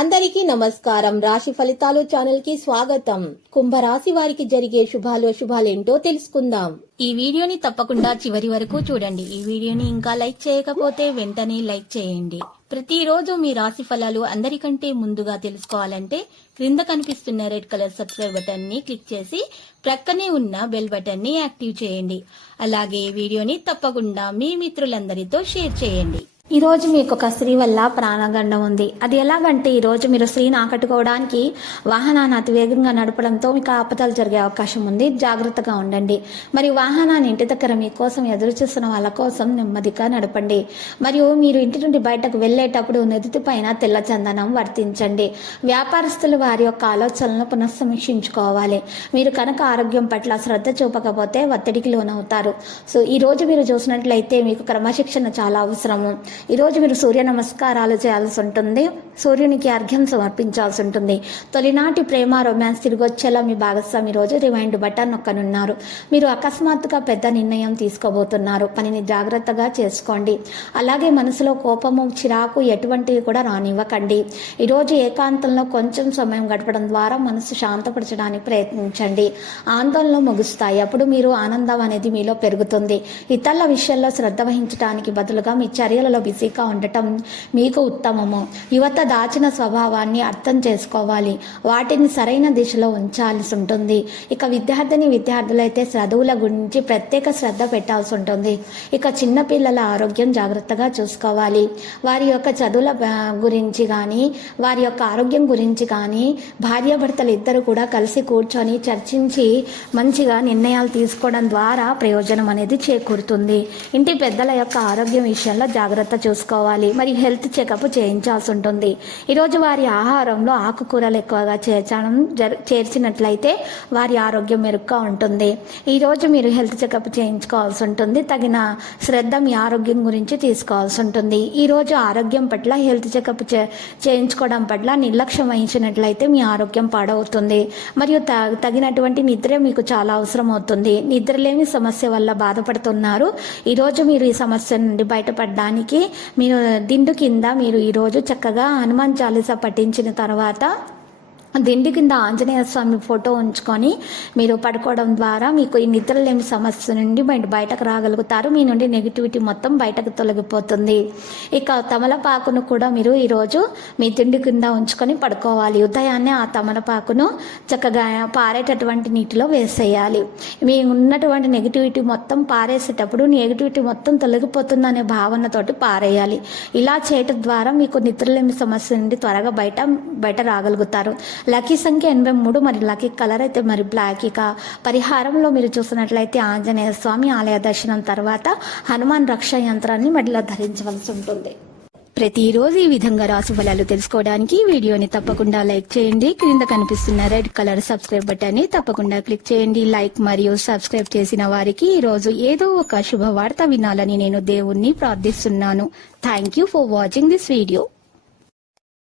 అందరికీ నమస్కారం. రాశి ఫలితాలు ఛానల్ కి స్వాగతం. కుంభరాశి వారికి జరిగే శుభాలేంటో తెలుసుకుందాం. ఈ వీడియోని తప్పకుండా చివరి వరకు చూడండి. ఈ వీడియోని ఇంకా లైక్ చేయకపోతే వెంటనే లైక్ చేయండి. ప్రతిరోజు మీ రాశి ఫలాలు అందరికంటే ముందుగా తెలుసుకోవాలంటే క్రింద కనిపిస్తున్న రెడ్ కలర్ సబ్స్క్రైబ్ బటన్ ని క్లిక్ చేసి ప్రక్కనే ఉన్న బెల్ బటన్ ని యాక్టివ్ చేయండి. అలాగే ఈ వీడియోని తప్పకుండా మీ మిత్రులందరితో షేర్ చేయండి. ఈ రోజు మీకు ఒక స్త్రీ వల్ల ప్రాణగండం ఉంది. అది ఎలాగంటే ఈ రోజు మీరు స్త్రీని ఆకట్టుకోవడానికి వాహనాన్ని అతి వేగంగా నడపడంతో మీకు ఆపదలు జరిగే అవకాశం ఉంది. జాగ్రత్తగా ఉండండి. మరియు వాహనాన్ని ఇంటి దగ్గర మీకోసం ఎదురు చూస్తున్న వాళ్ళ కోసం నెమ్మదిగా నడపండి. మరియు మీరు ఇంటి నుండి బయటకు వెళ్లేటప్పుడు నుదుటి పైన తెల్ల చందనం వర్తించండి. వ్యాపారస్తులు వారి యొక్క ఆలోచనలను పునఃసమీక్షించుకోవాలి. మీరు కనుక ఆరోగ్యం పట్ల శ్రద్ధ చూపకపోతే ఒత్తిడికి లోనవుతారు. సో ఈ రోజు మీరు చూసినట్లయితే మీకు క్రమశిక్షణ చాలా అవసరము. ఈరోజు మీరు సూర్య నమస్కారాలు చేయాల్సి ఉంటుంది. సూర్యునికి అర్ఘ్యం సమర్పించాల్సి ఉంటుంది. తొలినాటి ప్రేమ రొమాన్స్ తిరిగి వచ్చేలా మీ భాగస్వామి రోజు రిమైండ్ బటన్ నొక్కనున్నారు. మీరు అకస్మాత్తుగా పెద్ద నిర్ణయం తీసుకోబోతున్నారు. పనిని జాగ్రత్తగా చేసుకోండి. అలాగే మనసులో కోపము, చిరాకు ఎటువంటివి కూడా రానివ్వకండి. ఈరోజు ఏకాంతంలో కొంచెం సమయం గడపడం ద్వారా మనసు శాంతపరచడానికి ప్రయత్నించండి. ఆందోళనలు ముగుస్తాయి. అప్పుడు మీరు ఆనందం అనేది మీలో పెరుగుతుంది. ఇతరుల విషయాల్లో శ్రద్ధ వహించడానికి బదులుగా మీ చర్యలలో బిజీగా ఉండటం మీకు ఉత్తమము. యువత దాచిన స్వభావాన్ని అర్థం చేసుకోవాలి. వాటిని సరైన దిశలో ఉంచాల్సి ఉంటుంది. ఇక విద్యార్థులైతే చదువుల గురించి ప్రత్యేక శ్రద్ధ పెట్టాల్సి ఉంటుంది. ఇక చిన్నపిల్లల ఆరోగ్యం జాగ్రత్తగా చూసుకోవాలి. వారి యొక్క చదువుల గురించి కానీ వారి యొక్క ఆరోగ్యం గురించి కానీ భార్యాభర్తలు ఇద్దరు కూడా కలిసి కూర్చొని చర్చించి మంచిగా నిర్ణయాలు తీసుకోవడం ద్వారా ప్రయోజనం అనేది చేకూరుతుంది. ఇంటి పెద్దల యొక్క ఆరోగ్యం విషయంలో జాగ్రత్త చూసుకోవాలి. మరి హెల్త్ చెకప్ చేయించాల్సి ఉంటుంది. ఈరోజు వారి ఆహారంలో ఆకుకూరలు ఎక్కువగా చేర్చినట్లయితే వారి ఆరోగ్యం మెరుగ్గా ఉంటుంది. ఈరోజు మీరు హెల్త్ చెకప్ చేయించుకోవాల్సి ఉంటుంది. తగిన శ్రద్ధ మీ ఆరోగ్యం గురించి తీసుకోవాల్సి ఉంటుంది. ఈరోజు ఆరోగ్యం పట్ల హెల్త్ చెకప్ చేయించుకోవడం పట్ల నిర్లక్ష్యం వహించినట్లయితే మీ ఆరోగ్యం పాడవుతుంది. మరియు తగినటువంటి నిద్ర మీకు చాలా అవసరం అవుతుంది. నిద్రలేమి సమస్య వల్ల బాధపడుతున్నారు. ఈరోజు మీరు ఈ సమస్య నుండి బయటపడడానికి మీరు దిండు కింద మీరు ఈరోజు చక్కగా హనుమాన్ చాలీసా పఠించిన తర్వాత దిండి కింద ఆంజనేయ స్వామి ఫోటో ఉంచుకొని మీరు పడుకోవడం ద్వారా మీకు ఈ నిద్రలేమి సమస్య నుండి బయటకు రాగలుగుతారు. మీ నుండి నెగిటివిటీ మొత్తం బయటకు తొలగిపోతుంది. ఇక తమలపాకును కూడా మీరు ఈరోజు మీ దిండి కింద ఉంచుకొని పడుకోవాలి. ఉదయాన్నే ఆ తమలపాకును చక్కగా పారేటటువంటి నీటిలో వేసేయాలి. మీ ఉన్నటువంటి నెగిటివిటీ మొత్తం పారేసేటప్పుడు నెగిటివిటీ మొత్తం తొలగిపోతుందనే భావనతోటి పారేయాలి. ఇలా చేయటం ద్వారా మీకు నిద్రలేమి సమస్య నుండి త్వరగా బయట రాగలుగుతారు. లక్కీ సంఖ్య 83. మరి లక్కీ కలర్ అయితే మరి బ్లాక్. ఇక పరిహారంలో మీరు చూసినట్లయితే ఆంజనేయ స్వామి ఆలయ దర్శనం తర్వాత హనుమాన్ రక్ష యంత్రాన్ని మెడలో ధరించవలసి ఉంటుంది. ప్రతిరోజు ఈ విధంగా రాశి ఫలాలు తెలుసుకోవడానికి వీడియోని తప్పకుండా లైక్ చేయండి. క్రింద కనిపిస్తున్న రెడ్ కలర్ సబ్స్క్రైబ్ బటన్ ని తప్పకుండా క్లిక్ చేయండి. లైక్ మరియు సబ్స్క్రైబ్ చేసిన వారికి ఈ రోజు ఏదో ఒక శుభవార్త వినాలని నేను దేవుణ్ణి ప్రార్థిస్తున్నాను. Thank you for watching this video.